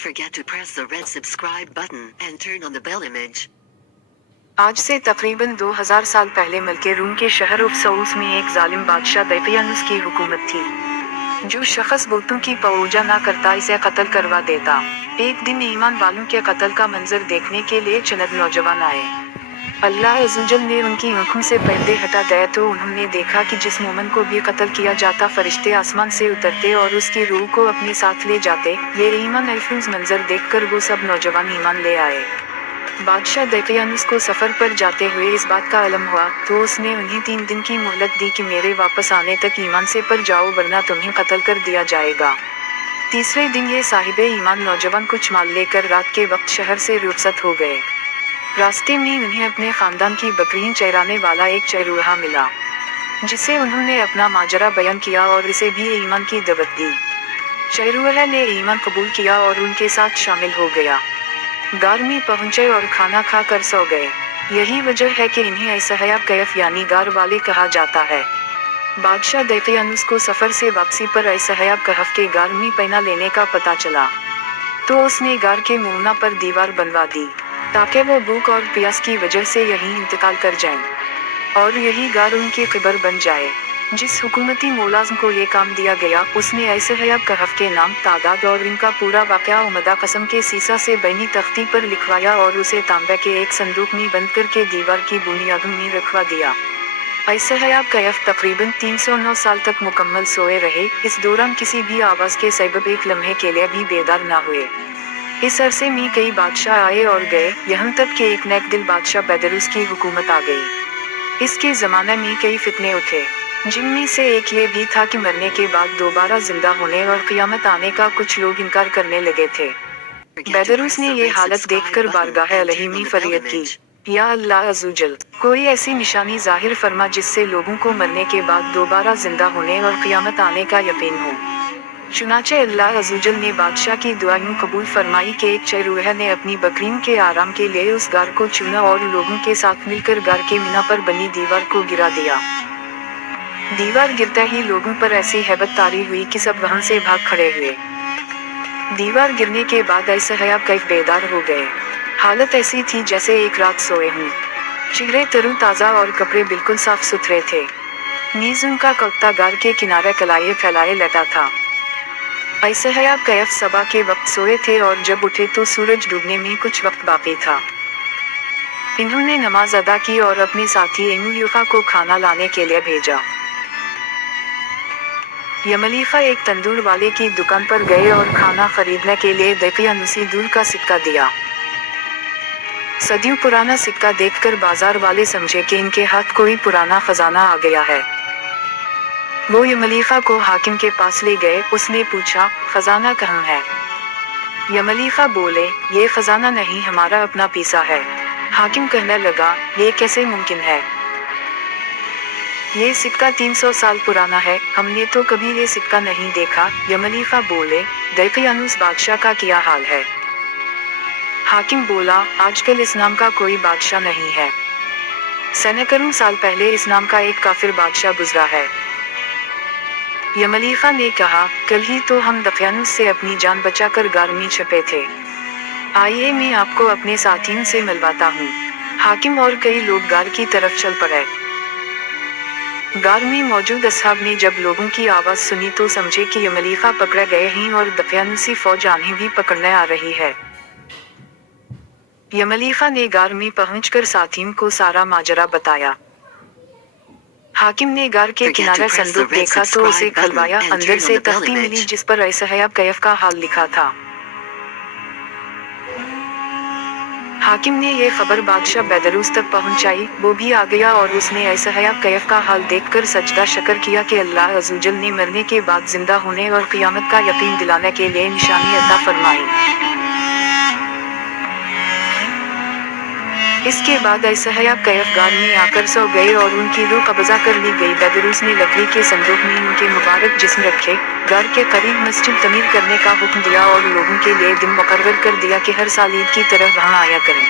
forget to press the red subscribe button and turn on the bell image. आज से तकरीबन 2000 साल पहले मल्के रूम के शहर उफ़सूस में एक जालिम बादशाह दकियानुस की हुकूमत थी। जो शख्स बुतों की पूजा ना करता इसे कत्ल करवा देता। एक दिन ईमान वालों के कत्ल का मंजर देखने के लिए चंद नौजवान आए। अल्लाह अज़्ज़वजल ने उनकी आंखों से पर्दे हटा दिए तो उन्होंने देखा कि जिस मोमिन को भी कत्ल किया जाता फरिश्ते आसमान से उतरते और उसकी रूह को अपने साथ ले जाते। ये ईमान अफरोज मंजर देखकर वो सब नौजवान ईमान ले आए। बादशाह दकियानुस को सफ़र पर जाते हुए इस बात का इल्म हुआ तो उसने उन्हें 3 दिन की मोहलत दी कि मेरे वापस आने तक ईमान से पर जाओ वरना तुम्हें कत्ल कर दिया जाएगा। तीसरे दिन ये साहिबे ईमान नौजवान कुछ माल लेकर रात के वक्त शहर से रुखसत हो गए। रास्ते में उन्हें अपने खानदान की बकरियां चराने वाला एक चरवाहा मिला, जिसे उन्होंने अपना माजरा बयान किया और इसे भी ईमान की दावत दी। चरवाहा ने ईमान कबूल किया और उनके साथ शामिल हो गया। गार में पहुंचे और खाना खा कर सो गए। यही वजह है कि इन्हें असहाब कैफ यानी गार वाले कहा जाता है। बादशाह दकियानुस को सफ़र से वापसी पर असहाब कहफ के गार में पनाह लेने का पता चला तो उसने गार के मुन्ना पर दीवार बनवा दी ताकि वो भूख और प्यास की वजह से यहीं इंतकाल कर जाएं और यही गार उनकी कब्र बन जाए। जिस हुकूमती मुलाज़िम को ये काम दिया गया उसने असहाब कहफ के नाम, तादाद और इनका पूरा वाक़या उमदा कसम के सीसा से बनी तख्ती पर लिखवाया और उसे तांबे के एक संदूक में बंद करके दीवार की बुनियादों में रखवा दिया। असहाब कहफ तकरीबन 309 साल तक मुकम्मल सोए रहे। इस दौरान किसी भी आवाज़ के सबब एक लम्हे के लिए भी बेदार न हुए। इस अरसे में कई बादशाह आए और गए, यहाँ तक कि एक नेक दिल बादशाह बैदरुस की हुकूमत आ गई। इसके ज़माने में कई फितने उठे, जिनमें से एक ये भी था कि मरने के बाद दोबारा जिंदा होने और क़यामत आने का कुछ लोग इनकार करने लगे थे। बैदरुस ने ये हालत देखकर बारगाह अलही में फरियाद की, या अल्लाह अज़्ज़वजल, कोई ऐसी निशानी ज़ाहिर फरमा जिससे लोगों को मरने के बाद दोबारा जिंदा होने और क़यामत आने का यकीन हो। चुनाचे अल्लाह अज़्ज़वजल ने बादशाह की दुआएं कबूल फरमाई कि एक चरवाहा ने अपनी बकरियों के आराम के लिए उस गार को चुना और लोगों के साथ मिलकर गार के मीना पर बनी दीवार को गिरा दिया। दीवार गिरते ही लोगों पर ऐसी हैबत तारी हुई कि सब वहां से भाग खड़े हुए। दीवार गिरने के बाद असहाब कैफ बेदार हो गए। हालत ऐसी थी जैसे एक रात सोए हों। चेहरे तरोताज़ा और कपड़े बिल्कुल साफ सुथरे थे। नीज़ उनका कफ्ता गार के किनारे कलाए फैलाए लेटा था। असहाब कैफ सबा के वक्त सोए थे और जब उठे तो सूरज डूबने में कुछ वक्त बाकी था। इन्होंने नमाज अदा की और अपने साथी यमलीखा को खाना लाने के लिए भेजा। यमलीखा एक तंदूर वाले की दुकान पर गए और खाना खरीदने के लिए दकियानुसी दूर का सिक्का दिया। सदियों पुराना सिक्का देखकर बाजार वाले समझे कि इनके हाथ कोई पुराना खजाना आ गया है। वो यमलीखा को हाकिम के पास ले गए। उसने पूछा, खजाना कहाँ है? यमलीखा बोले, ये खजाना नहीं, हमारा अपना पीसा है। हाकिम कहने लगा, ये कैसे मुमकिन है? ये सिक्का 300 साल पुराना है, हमने तो कभी ये सिक्का नहीं देखा। यमलीखा बोले, दकियानुस बादशाह का क्या हाल है? हाकिम बोला, आजकल इस नाम का कोई बादशाह नहीं है। सैकड़ों साल पहले इस नाम का एक काफिर बादशाह गुजरा है। यमलीखा ने कहा, कल ही तो हम दकियानुस से अपनी जान बचाकर गार में छुपे थे। आइए मैं आपको अपने साथियों से मिलवाता हूँ। हाकिम और कई लोग गार की तरफ चल पड़े। गार में मौजूद असहाब ने जब लोगों की आवाज़ सुनी तो समझे कि यमलीखा पकड़े गए हैं और दकियानुसी फौज उन्हें भी पकड़ने आ रही है। यमलीखा ने गार में पहुंचकर साथियों को सारा माजरा बताया। हाकिम ने गार के किनारे संदूक देखा तो उसे खुलवाया। अंदर से तख्ती मिली जिस पर असहाब कैफ का हाल लिखा था। हाकिम ने यह खबर बादशाह बैदरुस तक पहुंचाई। वो भी आ गया और उसने असहाब कैफ का हाल देखकर सजदा शकर किया कि अल्लाह अज़्ज़वजल ने मरने के बाद जिंदा होने और क़यामत का यकीन दिलाने के लिए निशानी अता फरमाई। इसके बाद असहाब कैफ गार में आकर सो गए और उनकी रूह कब्जा कर ली गई। बैदरुस ने लकड़ी के संदूक में उनके मुबारक जिस्म रखे। गार के करीब मस्जिद तमीर करने का हुक्म दिया और लोगों के लिए दिन मुकर्रर कर दिया कि हर साल ईद की तरह वहां आया करें।